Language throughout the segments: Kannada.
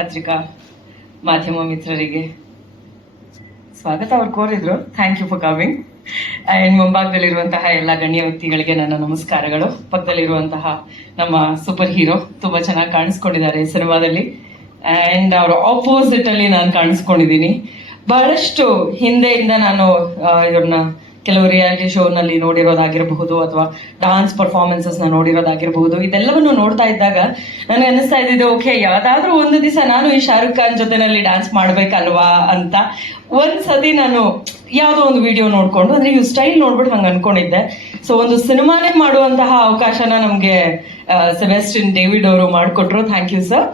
ಪತ್ರಿಕಾ ಮಾಧ್ಯಮ ಮಿತ್ರರಿಗೆ ಸ್ವಾಗತ ಅವ್ರು ಕೋರಿದ್ರು. Thank you for coming and ಮುಂಭಾಗದಲ್ಲಿರುವಂತಹ ಎಲ್ಲ ಗಣ್ಯ ವ್ಯಕ್ತಿಗಳಿಗೆ ನನ್ನ ನಮಸ್ಕಾರಗಳು. ಪಕ್ಕದಲ್ಲಿರುವಂತಹ ನಮ್ಮ ಸೂಪರ್ ಹೀರೋ ತುಂಬಾ ಚೆನ್ನಾಗಿ ಕಾಣಿಸ್ಕೊಂಡಿದ್ದಾರೆ ಸಿನಿಮಾದಲ್ಲಿ. ಆ್ಯಂಡ್ ಅವ್ರ ಆಪೋಸಿಟ್ ಅಲ್ಲಿ ನಾನು ಕಾಣಿಸ್ಕೊಂಡಿದ್ದೀನಿ. ಬಹಳಷ್ಟು ಹಿಂದೆಯಿಂದ ನಾನು ಇವ್ರನ್ನ ಕೆಲವು ರಿಯಾಲಿಟಿ ಶೋನಲ್ಲಿ ನೋಡಿರೋದಾಗಿರಬಹುದು ಅಥವಾ ಡಾನ್ಸ್ನ ನೋಡಿರೋದಾಗಿರಬಹುದು, ಇದೆಲ್ಲವನ್ನು ನೋಡ್ತಾ ಇದ್ದಾಗ ನನಗೆ ಅನಿಸ್ತಾ ಇದ್ದಿದ್ದು ಓಕೆ ಯಾವ್ದಾದ್ರೂ ಒಂದು ದಿವಸ ನಾನು ಈ ಶಾರುಖ್ ಖಾನ್ ಜೊತೆನಲ್ಲಿ ಡಾನ್ಸ್ ಮಾಡ್ಬೇಕಲ್ವಾ ಅಂತ ಒಂದ್ಸತಿ ನಾನು ಯಾವುದೋ ಒಂದು ವಿಡಿಯೋ ನೋಡ್ಕೊಂಡು, ಅಂದ್ರೆ ಇವ್ ಸ್ಟೈಲ್ ನೋಡ್ಬಿಟ್ಟು ಹಂಗೆ ಅನ್ಕೊಂಡಿದ್ದೆ. ಸೊ ಒಂದು ಸಿನಿಮಾನೇ ಮಾಡುವಂತಹ ಅವಕಾಶನ ನಮಗೆ ಸೆಬೆಸ್ಟಿನ್ ಡೇವಿಡ್ ಅವರು ಮಾಡಿಕೊಟ್ರು. ಥ್ಯಾಂಕ್ ಯು ಸರ್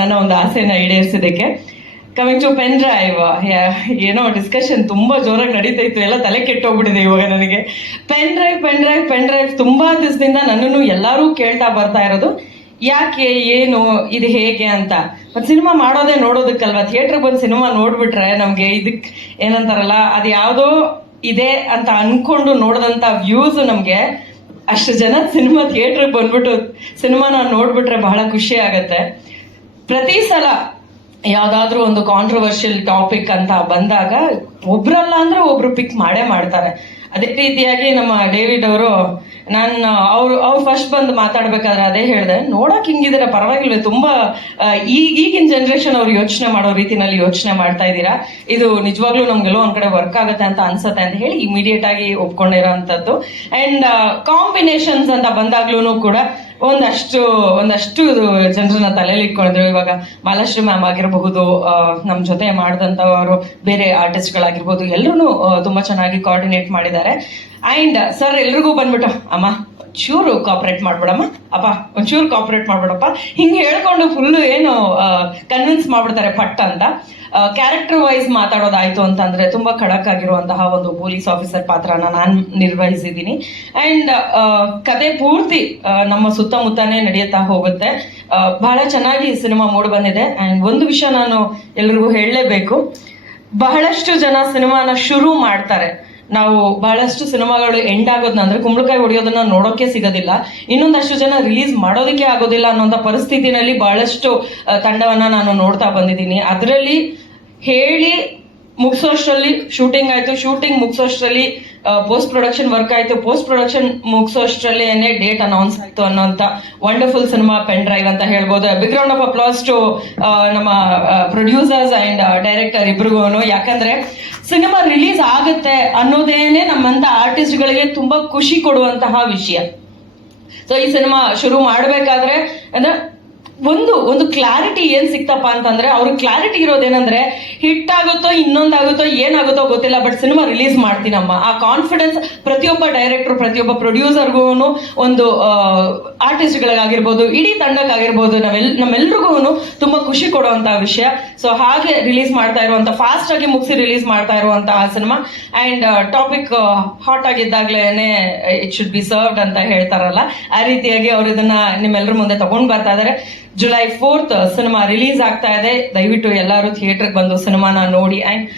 ನನ್ನ ಒಂದು ಆಸೆನ ಈಡೇರಿಸಿದ್ದಕ್ಕೆ. ಕಮಿಂಗ್ ಟು ಪೆನ್ ಡ್ರೈವ್ ಏನೋ ಡಿಸ್ಕಷನ್ ತುಂಬಾ ಜೋರಾಗಿ ನಡೀತಾ ಇತ್ತು. ಎಲ್ಲ ತಲೆ ಕೆಟ್ಟೋಗ್ಬಿಟ್ಟಿದೆ ಇವಾಗ ನನಗೆ. Pen drive pen drive pen drive ತುಂಬಾ ದಿವಸದಿಂದ ನನ್ನನ್ನು ಎಲ್ಲರೂ ಕೇಳ್ತಾ ಬರ್ತಾ ಇರೋದು. ಯಾಕೆ, ಏನು, ಇದು ಹೇಗೆ ಅಂತ. ಮತ್ತೆ ಸಿನಿಮಾ ಮಾಡೋದೇ ನೋಡೋದಕ್ಕಲ್ವಾ? ಥಿಯೇಟರ್ ಬಂದು ಸಿನಿಮಾ ನೋಡ್ಬಿಟ್ರೆ ನಮ್ಗೆ ಇದಕ್ಕೆ ಏನಂತಾರಲ್ಲ, ಅದು ಯಾವುದೋ ಇದೆ ಅಂತ ಅನ್ಕೊಂಡು ನೋಡಿದಂತ ವ್ಯೂಸ್ ನಮ್ಗೆ ಅಷ್ಟು ಜನ ಸಿನಿಮಾ ಥಿಯೇಟ್ರಿಗೆ ಬಂದ್ಬಿಟ್ಟು ಸಿನಿಮಾನ ನೋಡ್ಬಿಟ್ರೆ ಬಹಳ ಖುಷಿ ಆಗತ್ತೆ. ಪ್ರತಿ ಸಲ ಯಾವ್ದಾದ್ರೂ ಒಂದು ಕಾಂಟ್ರವರ್ಷಿಯಲ್ ಟಾಪಿಕ್ ಅಂತ ಬಂದಾಗ ಒಬ್ರಲ್ಲ ಅಂದ್ರೆ ಒಬ್ರು ಪಿಕ್ ಮಾಡೇ ಮಾಡ್ತಾರೆ. ಅದೇ ರೀತಿಯಾಗಿ ನಮ್ಮ ಡೇವಿಡ್ ಅವರು, ನಾನು ಅವ್ರು ಅವ್ರು ಫಸ್ಟ್ ಬಂದು ಮಾತಾಡ್ಬೇಕಾದ್ರೆ ಅದೇ ಹೇಳಿದೆ, ನೋಡಕ್ ಹಿಂಗಿದ್ರೆ ಪರವಾಗಿಲ್ವೇ, ತುಂಬಾ ಈಗಿನ ಜನ್ರೇಷನ್ ಅವ್ರು ಯೋಚನೆ ಮಾಡೋ ರೀತಿನಲ್ಲಿ ಯೋಚನೆ ಮಾಡ್ತಾ ಇದ್ದೀರಾ. ಇದು ನಿಜವಾಗ್ಲೂ ನಮ್ಗೆಲ್ಲೋ ಒಂದ್ ಕಡೆ ವರ್ಕ್ ಆಗುತ್ತೆ ಅಂತ ಅನ್ಸತ್ತೆ ಅಂತ ಹೇಳಿ ಇಮಿಡಿಯೇಟ್ ಆಗಿ ಒಪ್ಕೊಂಡಿರೋ ಅಂಥದ್ದು ಅಂಡ್ ಕಾಂಬಿನೇಷನ್ಸ್ ಅಂತ ಬಂದಾಗ್ಲೂ ಕೂಡ ಒಂದಷ್ಟು ಒಂದಷ್ಟು ಜನರನ್ನ ತಲೆಯಲ್ಲಿ ಇಟ್ಕೊಂಡಿದ್ರು ಇವಾಗ ಮಾಲಾಶ್ರೀ ಮ್ಯಾಮ್ ಆಗಿರಬಹುದು ನಮ್ಮ ನಮ್ ಜೊತೆ ಮಾಡಿದಂಥವರು ಬೇರೆ ಆರ್ಟಿಸ್ಟ್ಗಳಾಗಿರ್ಬೋದು ಎಲ್ಲರೂ ತುಂಬಾ ಚೆನ್ನಾಗಿ ಕೋಆರ್ಡಿನೇಟ್ ಮಾಡಿದ್ದಾರೆ. ಅಂಡ್ ಸರ್ ಎಲ್ರಿಗೂ ಬಂದ್ಬಿಟ್ಟು, ಅಮ್ಮ. ಚೂರು ಕಾಪರೇಟ್ ಮಾಡ್ಬಿಡಮ್ಮ. ಅಪ್ಪ, ಒಂಚೂರು ಕಾಪರೇಟ್ ಮಾಡ್ಬಿಡಪ್ಪ. ಹಿಂಗೆ ಹೇಳ್ಕೊಂಡು ಫುಲ್ಲು ಏನು ಕನ್ವಿನ್ಸ್ ಮಾಡ್ಬಿಡ್ತಾರೆ ಪಟ್ ಅಂತ. ಕ್ಯಾರೆಕ್ಟರ್ ವೈಸ್ ಮಾತಾಡೋದಾಯ್ತು ಅಂತಂದ್ರೆ ತುಂಬಾ ಖಡಕ್ ಆಗಿರುವಂತಹ ಒಂದು ಪೊಲೀಸ್ ಆಫೀಸರ್ ಪಾತ್ರನ ನಾನು ನಿರ್ವಹಿಸಿದ್ದೀನಿ. ಅಂಡ್ ಕತೆ ಪೂರ್ತಿ ನಮ್ಮ ಸುತ್ತಮುತ್ತನೇ ನಡೆಯುತ್ತಾ ಹೋಗುತ್ತೆ. ಬಹಳ ಚೆನ್ನಾಗಿ ಸಿನಿಮಾ ಮೂಡ್ ಬಂದಿದೆ. ಅಂಡ್ ಒಂದು ವಿಷಯ ನಾನು ಎಲ್ರಿಗೂ ಹೇಳಲೇಬೇಕು. ಬಹಳಷ್ಟು ಜನ ಸಿನಿಮಾನ ಶುರು ಮಾಡ್ತಾರೆ. ನಾವು ಬಹಳಷ್ಟು ಸಿನಿಮಾಗಳು ಎಂಡ್ ಆಗೋದನ್ನ ಅಂದ್ರೆ ಕುಂಬಳಕಾಯಿ ಹೊಡೆಯೋದನ್ನ ನೋಡೋಕೆ ಸಿಗೋದಿಲ್ಲ. ಇನ್ನೊಂದಷ್ಟು ಜನ ರಿಲೀಸ್ ಮಾಡೋದಕ್ಕೆ ಆಗೋದಿಲ್ಲ ಅನ್ನೋಂಥ ಪರಿಸ್ಥಿತಿನಲ್ಲಿ ಬಹಳಷ್ಟು ತಂಡವನ್ನ ನಾನು ನೋಡ್ತಾ ಬಂದಿದ್ದೀನಿ. ಅದರಲ್ಲಿ ಹೇಳಿ ಮುಗಿಸೋಷ್ಟರಲ್ಲಿ ಶೂಟಿಂಗ್ ಆಯ್ತು ಶೂಟಿಂಗ್ ಮುಗಿಸೋಷ್ಟರಲ್ಲಿ ಪೋಸ್ಟ್ ಪ್ರೊಡಕ್ಷನ್ ವರ್ಕ್ ಆಯ್ತು. ಪೋಸ್ಟ್ ಪ್ರೊಡಕ್ಷನ್ ಮುಗಿಸೋಷ್ಟರಲ್ಲಿ ಡೇಟ್ ಅನೌನ್ಸ್ ಆಯ್ತು ಅನ್ನೋಂಥ ವಂಡರ್ಫುಲ್ ಸಿನಿಮಾ ಪೆನ್ ಡ್ರೈವ್ ಅಂತ ಹೇಳ್ಬೋದು. Big round of applause to ನಮ್ಮ ಪ್ರೊಡ್ಯೂಸರ್ಸ್ ಅಂಡ್ ಡೈರೆಕ್ಟರ್ ಇಬ್ರಿಗೂ ಯಾಕಂದ್ರೆ ಸಿನಿಮಾ ರಿಲೀಸ್ ಆಗುತ್ತೆ ಅನ್ನೋದೇನೆ ನಮ್ಮಂತ ಆರ್ಟಿಸ್ಟ್ಗಳಿಗೆ ತುಂಬಾ ಖುಷಿ ಕೊಡುವಂತಹ ವಿಷಯ. ಸೊ ಈ ಸಿನಿಮಾ ಶುರು ಮಾಡ್ಬೇಕಾದ್ರೆ ಅಂದ್ರೆ ಒಂದು ಒಂದು ಕ್ಲಾರಿಟಿ ಏನ್ ಸಿಕ್ತಪ್ಪ ಅಂತಂದ್ರೆ ಅವ್ರ ಕ್ಲಾರಿಟಿ ಇರೋದೇನಂದ್ರೆ ಹಿಟ್ ಆಗುತ್ತೋ ಇನ್ನೊಂದಾಗುತ್ತೋ, ಏನಾಗುತ್ತೋ ಗೊತ್ತಿಲ್ಲ ಬಟ್ ಸಿನಿಮಾ ರಿಲೀಸ್ ಮಾಡ್ತೀನಮ್ಮ. ಆ ಕಾನ್ಫಿಡೆನ್ಸ್ ಪ್ರತಿಯೊಬ್ಬ ಡೈರೆಕ್ಟರ್ ಪ್ರತಿಯೊಬ್ಬ ಪ್ರೊಡ್ಯೂಸರ್ಗೂ ಒಂದು ಆರ್ಟಿಸ್ಟ್ಗಳಿಗಾಗಿರ್ಬೋದು ಇಡೀ ತಂಡಕ್ಕಾಗಿರ್ಬೋದು, ನಾವೆಲ್ ನಮ್ಮೆಲ್ರಿಗೂ ತುಂಬಾ ಖುಷಿ ಕೊಡುವಂತಹ ವಿಷಯ. ಸೊ ಹಾಗೆ ರಿಲೀಸ್ ಮಾಡ್ತಾ ಇರುವಂತ ಫಾಸ್ಟ್ ಆಗಿ ಮುಗಿಸಿ ರಿಲೀಸ್ ಮಾಡ್ತಾ ಇರುವಂತಹ ಸಿನಿಮಾ ಅಂಡ್ ಟಾಪಿಕ್ ಹಾಟ್ ಆಗಿದ್ದಾಗ್ಲೇನೆ ಇಟ್ ಶುಡ್ ಬಿ ಸರ್ವ್ಡ್ ಅಂತ ಹೇಳ್ತಾರಲ್ಲ. ಆ ರೀತಿಯಾಗಿ ಅವ್ರು ಇದನ್ನ ನಿಮ್ಮೆಲ್ಲರ ಮುಂದೆ ತಗೊಂಡ್ ಬರ್ತಾ ಇದಾರೆ. ಜುಲೈ ಫೋರ್ತ್ ಸಿನಿಮಾ ರಿಲೀಸ್ ಆಗ್ತಾ ಇದೆ. ದಯವಿಟ್ಟು ಎಲ್ಲರೂ ಥಿಯೇಟರ್ಗೆ ಬಂದು ಸಿನಿಮಾನ ನೋಡಿ. ಅಂಡ್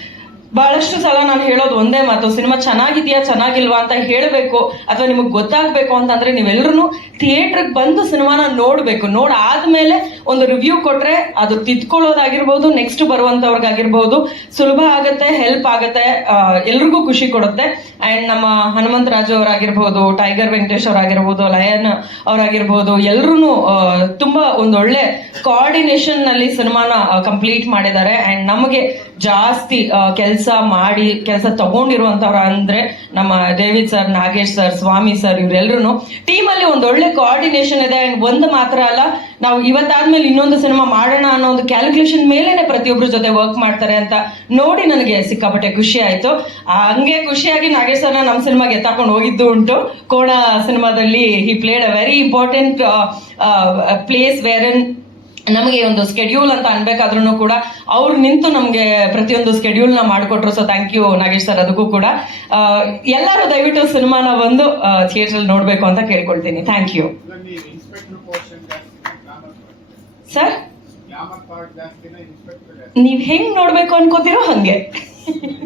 ಬಹಳಷ್ಟು ಸಲ ನಾನು ಹೇಳೋದು ಒಂದೇ ಮಾತು, ಸಿನಿಮಾ ಚೆನ್ನಾಗಿದೆಯಾ, ಚೆನ್ನಾಗಿಲ್ವಾ ಅಂತ ಹೇಳಬೇಕು ಅಥವಾ ನಿಮಗೆ ಗೊತ್ತಾಗ್ಬೇಕು ಅಂತಂದ್ರೆ ನೀವೆಲ್ಲರೂ ಥಿಯೇಟ್ರಿಗೆ ಬಂದು ಸಿನಿಮಾನ ನೋಡ್ಬೇಕು. ನೋಡಾದ್ಮೇಲೆ ಒಂದು ರಿವ್ಯೂ ಕೊಟ್ರೆ ಅದು ತಿದ್ಕೊಳ್ಳೋದಾಗಿರ್ಬೋದು, ನೆಕ್ಸ್ಟ್ ಬರುವಂತವ್ರಿಗಾಗಿರ್ಬೋದು. ಸುಲಭ ಆಗತ್ತೆ, ಹೆಲ್ಪ್ ಆಗತ್ತೆ ಎಲ್ರಿಗೂ ಖುಷಿ ಕೊಡುತ್ತೆ. ಅಂಡ್ ನಮ್ಮ ಹನುಮಂತ ರಾಜು ಅವರಾಗಿರ್ಬೋದು, ಟೈಗರ್ ವೆಂಕಟೇಶ್ ಅವರಾಗಿರ್ಬೋದು, ಲಯನ್ ಅವರಾಗಿರ್ಬೋದು ಎಲ್ಲರೂ ತುಂಬಾ ಒಂದೊಳ್ಳೆ ಕೋಆರ್ಡಿನೇಷನ್ನಲ್ಲಿ ಸಿನಿಮಾನ ಕಂಪ್ಲೀಟ್ ಮಾಡಿದ್ದಾರೆ. ಅಂಡ್ ನಮಗೆ ಜಾಸ್ತಿ ಕೆಲಸ ಮಾಡಿ, ಕೆಲಸ ತಗೊಂಡಿರುವಂತವ್ರ ಅಂದ್ರೆ ನಮ್ಮ David sir, Nagesh sir, Swamy sir ಇವರೆಲ್ಲರೂ ಟೀಮ್ ಅಲ್ಲಿ ಒಳ್ಳೆ ಕೋಆರ್ಡಿನೇಷನ್ ಇದೆ ಅಂಡ್ ಒಂದು ಮಾತ್ರ ಅಲ್ಲ, ನಾವು ಇವತ್ತಾದ್ಮೇಲೆ ಇನ್ನೊಂದು ಸಿನಿಮಾ ಮಾಡೋಣ ಅನ್ನೋ ಒಂದು ಕ್ಯಾಲ್ಕುಲೇಷನ್ ಮೇಲೇನೆ ಪ್ರತಿಯೊಬ್ಬರ ಜೊತೆ ವರ್ಕ್ ಮಾಡ್ತಾರೆ ಅಂತ ನೋಡಿ ನನಗೆ ಸಿಕ್ಕಾಪಟ್ಟೆ ಖುಷಿ ಆಯ್ತು. ಹಂಗೆ ಖುಷಿಯಾಗಿ ನಾಗೇಶ್ ಸರ್ನ ನಮ್ಮ ಸಿನಿಮಾಗೆ ಎತ್ತಾಕೊಂಡು ಹೋಗಿದ್ದು ಉಂಟು. ಕೋಣ ಸಿನಿಮಾದಲ್ಲಿ he played a very important place where ನಮಗೆ ಒಂದು ಸ್ಕೆಡ್ಯೂಲ್ ಅಂತ ಅನ್ಬೇಕಾದ್ರೂ ಕೂಡ ಅವ್ರು ನಿಂತು ನಮಗೆ ಪ್ರತಿಯೊಂದು ಸ್ಕೆಡ್ಯೂಲ್ನ ಮಾಡಿಕೊಟ್ರು. So thank you Nagesh sir ಅದಕ್ಕೂ ಕೂಡ. ಎಲ್ಲರೂ ದಯವಿಟ್ಟು ಸಿನಿಮಾನ ಬಂದು ಥಿಯೇಟರ್ ನೋಡ್ಬೇಕು ಅಂತ ಕೇಳ್ಕೊಳ್ತೀನಿ. ಥ್ಯಾಂಕ್ ಯು ಸರ್ ನೀವ್ ಹೆಂಗ್ ನೋಡ್ಬೇಕು ಅನ್ಕೋತಿರೋ ಹಂಗೆ.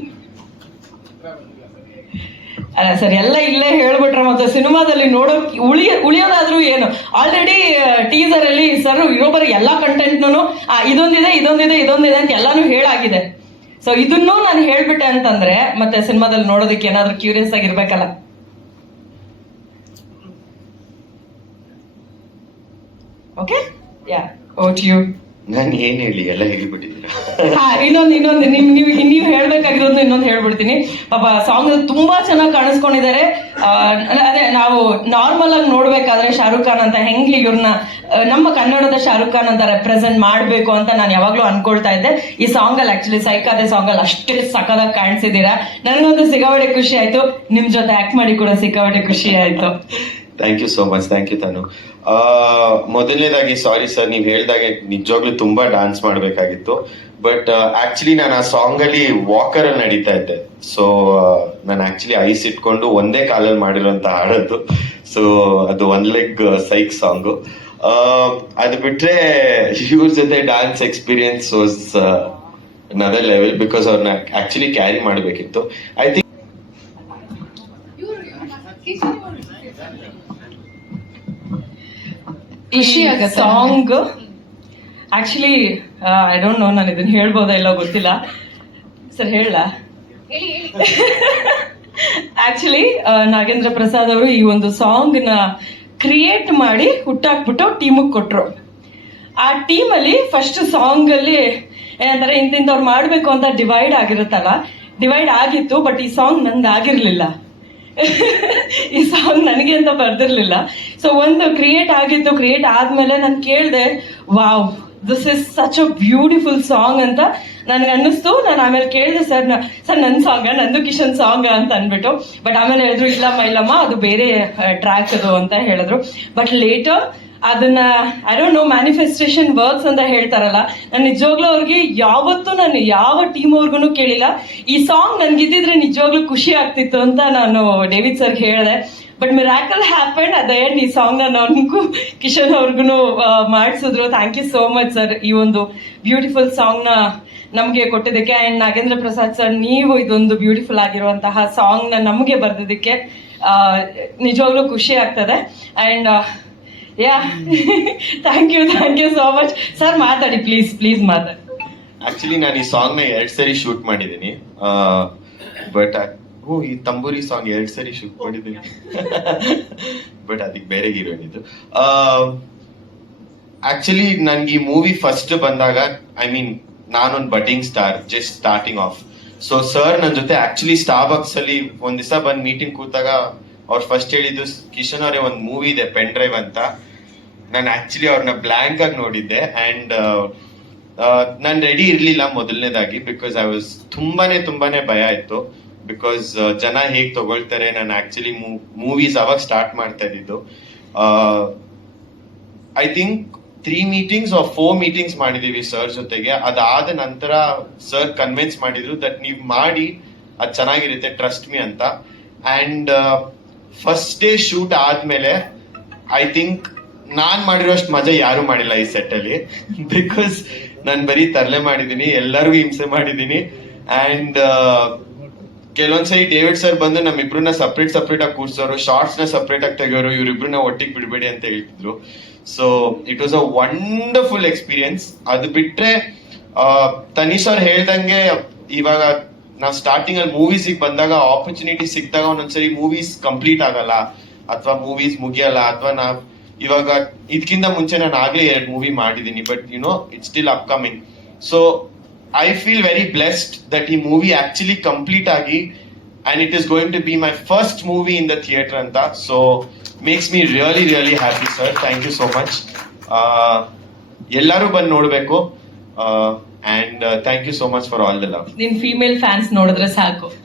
ಅಲ್ಲ, ಸರ್, ಎಲ್ಲ ಇಲ್ಲೇ ಹೇಳ್ಬಿಟ್ರೆ ಮತ್ತೆ ಸಿನಿಮಾದಲ್ಲಿ ನೋಡೋ ಉಳಿಯ ಉಳಿಯೋದಾದ್ರೂ ಏನು? ಆಲ್ರೆಡಿ ಟೀಸರ್ ಅಲ್ಲಿ ಸರ್ ಇರೋಬರ ಎಲ್ಲಾ ಕಂಟೆಂಟ್ನು ಇದೊಂದಿದೆ ಇದೊಂದಿದೆ ಇದೊಂದಿದೆ ಅಂತ ಎಲ್ಲಾನು ಹೇಳಾಗಿದೆ. ಸೊ ಇದನ್ನು ನಾನು ಹೇಳ್ಬಿಟ್ಟೆ ಅಂತಂದ್ರೆ, ಮತ್ತೆ ಸಿನಿಮಾದಲ್ಲಿ ನೋಡೋದಕ್ಕೆ ಏನಾದ್ರೂ ಕ್ಯೂರಿಯಸ್ ಆಗಿರ್ಬೇಕಲ್ಲ? ಓಕೆ ಯಾ ಓಟ್ ಯು ನಾನು ಏನ್ ಹೇಳಿ ಎಲ್ಲ ಹೇಳಿಬಿಟ್ಟಿದ್ದೀರಾ? ಹಾ ಇನ್ನೊಂದು ಇನ್ನೊಂದು ನಿಮ್ ನೀವು ನೀವು ಹೇಳ್ಬೇಕಾಗಿರೋದು ಇನ್ನೊಂದು ಹೇಳ್ಬಿಡ್ತೀನಿ. ಪಾಪ ಸಾಂಗ್ ತುಂಬಾ ಚೆನ್ನಾಗಿ ಕಾಣಿಸ್ಕೊಂಡಿದ್ದಾರೆ. ಆ, ಅದೇ ನಾವು ನಾರ್ಮಲ್ ಆಗಿ ನೋಡ್ಬೇಕಾದ್ರೆ ಶಾರುಖ್ ಖಾನ್ ಅಂತ ಹೆಂಗ್ಲಿ ಇವ್ರನ್ನ ನಮ್ಮ ಕನ್ನಡದ ಶಾರುಖ್ ಖಾನ್ ಅಂತ ರೆಪ್ರೆಸೆಂಟ್ ಮಾಡ್ಬೇಕು ಅಂತ ನಾನು ಯಾವಾಗ್ಲೂ ಅನ್ಕೊಳ್ತಾ ಇದ್ದೆ. ಈ ಸಾಂಗ್ ಅಲ್ಲಿ ಆಕ್ಚುಲಿ ಸೈಕಾದೆ ಸಾಂಗ್ ಅಲ್ಲಿ ಅಷ್ಟೇ ಸಖದಾಗಿ ಕಾಣಿಸಿದೀರಾ ನನಗಂತೂ ಸಿಕ್ಕಾಪಟ್ಟೆ ಖುಷಿ ಆಯ್ತು. ನಿಮ್ ಜೊತೆ ಆಕ್ಟ್ ಮಾಡಿ ಕೂಡ ಸಿಕ್ಕಾಪಟ್ಟೆ ಖುಷಿ ಆಯ್ತು. Thank you so much thank you ತಾನು ಮೊದಲನೇದಾಗಿ ಸಾರಿ ಸರ್ ನೀವು ಹೇಳಿದಾಗೆ ನಿಜವಾಗ್ಲೂ ತುಂಬಾ ಡಾನ್ಸ್ ಮಾಡಬೇಕಾಗಿತ್ತು. ಬಟ್ ಆಕ್ಚುಲಿ ನಾನು ಆ ಸಾಂಗ್ ಅಲ್ಲಿ ವಾಕರ್ ಅಲ್ಲಿ ನಡೀತಾ ಇದ್ದೆ. ಸೊ ನಾನು ಆಕ್ಚುಲಿ ಐಸ್ ಇಟ್ಕೊಂಡು ಒಂದೇ ಕಾಲಲ್ಲಿ ಮಾಡಿರೋಂತ ಹಾಡದ್ದು. ಸೊ ಅದು ಒನ್ ಲೆಗ್ ಸೈಕ್ ಸಾಂಗ್ ಅದು ಬಿಟ್ರೆ ಇವ್ರ ಜೊತೆ dance experience was another level because ಅವ್ರನ್ನ ಆಕ್ಚುಲಿ ಕ್ಯಾರಿ ಮಾಡಬೇಕಿತ್ತು. ಐ ಥಿಂಕ್ ಇವ್ರು ಕಿಶನ್ ಖುಷಿ song actually I don't know ನಾನು ಇದನ್ನ ಹೇಳ್ಬೋದಾ ಇಲ್ಲ ಗೊತ್ತಿಲ್ಲ. ಸರ್ ಹೇಳ. ಆಕ್ಚುಲಿ ನಾಗೇಂದ್ರ ಪ್ರಸಾದ್ ಅವರು ಈ ಒಂದು ಸಾಂಗ್ನ ಕ್ರಿಯೇಟ್ ಮಾಡಿ ಹುಟ್ಟಾಕ್ಬಿಟ್ಟು ಟೀಮಿಗೆ ಕೊಟ್ರು. ಆ ಟೀಮಲ್ಲಿ ಫಸ್ಟ್ ಸಾಂಗ್ ಅಲ್ಲಿ ಏನಂತಾರೆ ಇಂತಿಂತವ್ರು ಮಾಡಬೇಕು ಅಂತ ಡಿವೈಡ್ ಆಗಿರುತ್ತಲ್ಲ ಡಿವೈಡ್ ಆಗಿತ್ತು ಬಟ್ ಈ ಸಾಂಗ್ ನಂದು ಆಗಿರ್ಲಿಲ್ಲ. ಈ ಸಾಂಗ್ ನನಗೆ ಅಂತ ಬರ್ದಿರ್ಲಿಲ್ಲ. ಸೊ ಒಂದು ಕ್ರಿಯೇಟ್ ಆಗಿತ್ತು ಕ್ರಿಯೇಟ್ ಆದ್ಮೇಲೆ ನಾನು ಕೇಳಿದೆ wow this is such a beautiful song ಅಂತ ನನಗೆ ಅನ್ನಿಸ್ತು. ನಾನು ಆಮೇಲೆ ಕೇಳಿದೆ, ಸರ್ ಸರ್ ನನ್ನ ಸಾಂಗ ನಂದು ಕಿಶನ್ ಸಾಂಗ್ ಅಂತ ಅಂದ್ಬಿಟ್ಟು. ಬಟ್ ಆಮೇಲೆ ಹೇಳಿದ್ರು, ಇಲ್ಲಮ್ಮ ಇಲ್ಲಮ್ಮ, ಅದು ಬೇರೆ ಟ್ರ್ಯಾಕ್ ಅದು ಅಂತ ಹೇಳಿದ್ರು. ಬಟ್ ಲೇಟರ್ ಅದನ್ನ I don't know manifestation works ಅಂತ ಹೇಳ್ತಾರಲ್ಲ. ನಾನು ನಿಜವಾಗ್ಲೂ ಅವ್ರಿಗೆ ಯಾವತ್ತೂ ನಾನು ಯಾವ ಟೀಮ್ ಅವ್ರಿಗೂ ಕೇಳಿಲ್ಲ. ಈ ಸಾಂಗ್ ನನ್ಗಿದ್ದಿದ್ರೆ ನಿಜವಾಗ್ಲೂ ಖುಷಿ ಆಗ್ತಿತ್ತು ಅಂತ ನಾನು ಡೇವಿಡ್ ಸರ್ ಹೇಳಿದೆ. ಬಟ್ ಮಿರಾಕಲ್ ಹ್ಯಾಪನ್ ಅದ ಎಂಡ್ ಈ ಸಾಂಗ್ ನಾನು ಅವ್ರಿಗೂ, ಕಿಶನ್ ಅವ್ರಿಗೂ ಮಾಡಿಸಿದ್ರು. Thank you so much sir ಈ ಒಂದು ಬ್ಯೂಟಿಫುಲ್ ಸಾಂಗ್ನ ನಮಗೆ ಕೊಟ್ಟಿದ್ದಕ್ಕೆ. ಅಂಡ್ ನಾಗೇಂದ್ರ ಪ್ರಸಾದ್ ಸರ್ ನೀವು ಇದೊಂದು ಬ್ಯೂಟಿಫುಲ್ ಆಗಿರುವಂತಹ ಸಾಂಗ್ನ ನಮಗೆ ಬರೆದಿದ್ದಕ್ಕೆ ನಿಜವಾಗ್ಲೂ ಖುಷಿ ಆಗ್ತದೆ. And yeah thank you thank you so much sir ಮಾತಾಡಿ ಪ್ಲೀಸ್ ಪ್ಲೀಸ್ ಮಾತಾಡಿ. ಆಕ್ಚುಲಿ ನಾನು ಈ ಸಾಂಗ್ನ ಎರಡ್ ಸರಿ ಶೂಟ್ ಮಾಡಿದ್ದೀನಿ. ಬಟ್ ಓ ಈ ತಂಬೂರಿ ಸಾಂಗ್ ಎರಡ್ ಸರಿ ಶೂಟ್ ಮಾಡಿದ್ದೀನಿ. ಬಟ್ ಅದಕ್ಕೆ ಬೇರೆ ಹೀರೋಯಿನ್ ಇದು ಆಕ್ಚುಲಿ ನನ್ಗೆ ಈ ಮೂವಿ ಫಸ್ಟ್ ಬಂದಾಗ ಐ ಮೀನ್ ನಾನೊಂದು budding star just starting off so sir ನನ್ನ ಜೊತೆ ಆಕ್ಚುಲಿ ಸ್ಟಾರ್ ಬಾಕ್ಸ್ ಅಲ್ಲಿ ಒಂದ್ ದಿವಸ ಬಂದ್ ಮೀಟಿಂಗ್ ಕೂತಾಗ, ಅವ್ರು ಫಸ್ಟ್ ಹೇಳಿದ್ದು, ಕಿಶನ್ ಅವರೇ, ಒಂದು ಮೂವಿ ಇದೆ ಪೆನ್ ಡ್ರೈವ್ ಅಂತ. ನಾನು ಆಕ್ಚುಲಿ ಅವ್ರನ್ನ ಬ್ಲಾಂಕ್ ಆಗಿ ನೋಡಿದ್ದೆ ಅಂಡ್ ನಾನು ರೆಡಿ ಇರ್ಲಿಲ್ಲ ಮೊದಲನೇದಾಗಿ ಬಿಕಾಸ್ ಐ ವಾಸ್ ತುಂಬಾನೇ ತುಂಬಾನೇ ಭಯ ಇತ್ತು ಬಿಕಾಸ್ ಜನ ಹೇಗೆ ತಗೊಳ್ತಾರೆ, ನಾನು ಆಕ್ಚುಲಿ ಮೂವೀಸ್ ಅವಾಗ ಸ್ಟಾರ್ಟ್ ಮಾಡ್ತಾ ಇದ್ದಿದ್ದು. I think three meetings four meetings ಮಾಡಿದೀವಿ ಸರ್ ಜೊತೆಗೆ. ಅದಾದ ನಂತರ ಸರ್ ಕನ್ವಿನ್ಸ್ ಮಾಡಿದ್ರು ದಟ್ ನೀವು ಮಾಡಿ, ಅದು ಚೆನ್ನಾಗಿರುತ್ತೆ ಟ್ರಸ್ಟ್ ಮಿ ಅಂತ. ಅಂಡ್ ಫಸ್ಟ್ ಡೇ ಶೂಟ್ ಆದ್ಮೇಲೆ ಐ ಥಿಂಕ್ ನಾನ್ ಮಾಡಿರೋಷ್ಟು ಮಜಾ ಯಾರು ಮಾಡಿಲ್ಲ ಈ ಸೆಟ್ ಅಲ್ಲಿ. ಬಿಕಾಸ್ ನಾನು ಬರೀ ತರಲೆ ಮಾಡಿದೀನಿ, ಎಲ್ಲರಿಗೂ ಹಿಂಸೆ ಮಾಡಿದೀನಿ. ಅಂಡ್ ಕೆಲವೊಂದ್ಸರಿ ಡೇವಿಡ್ ಸರ್ ಬಂದು ನಮ್ಮಿಬ್ರನ್ನ ಸಪ್ರೇಟ್ ಸಪ್ರೇಟ್ ಆಗಿ ಕೂರ್ಸೋರು ಶಾರ್ಟ್ಸ್ನ ಸಪ್ರೇಟ್ ಆಗಿ ತೆಗೆಯೋರು, ಇವ್ರಿಬ್ರನ್ನ ಒಟ್ಟಿಗೆ ಬಿಡಬೇಡಿ ಅಂತ ಹೇಳ್ತಿದ್ರು. So it was a wonderful experience ಅದು ಬಿಟ್ರೆ ತನೀಶ್ ಅವ್ರು ಹೇಳ್ದಂಗೆ ಇವಾಗ ನಾವು ಸ್ಟಾರ್ಟಿಂಗ್ ಅಲ್ಲಿ ಮೂವೀಸ್ ಬಂದಾಗ ಆಪರ್ಚುನಿಟಿ ಸಿಕ್ಕಿದಾಗ ಒಂದೊಂದ್ಸರಿ ಮೂವೀಸ್ ಕಂಪ್ಲೀಟ್ ಆಗಲ್ಲ. ಅಥವಾ ಮೂವೀಸ್ ಮುಗಿಯಲ್ಲ, ಅಥವಾ ನಾವ್ ಇವಾಗ ಇದಕ್ಕಿಂತ ಮುಂಚೆ ನಾನು ಆಗ್ಲೇ ಎರಡು ಮೂವಿ ಮಾಡಿದ್ದೀನಿ but you know it still upcoming so I feel very blessed that ಈ ಮೂವಿ ಆಕ್ಚುಲಿ ಕಂಪ್ಲೀಟ್ ಆಗಿ and it is going to be my first movie in the theatre ಅಂತ. So makes me really really happy sir thank you so much ಎಲ್ಲರೂ ಬಂದು ನೋಡಬೇಕು. And thank you so much for all the love ನಿನ್ ಫೀಮೇಲ್ ಫ್ಯಾನ್ಸ್ ನೋಡಿದ್ರೆ ಸಾಕು.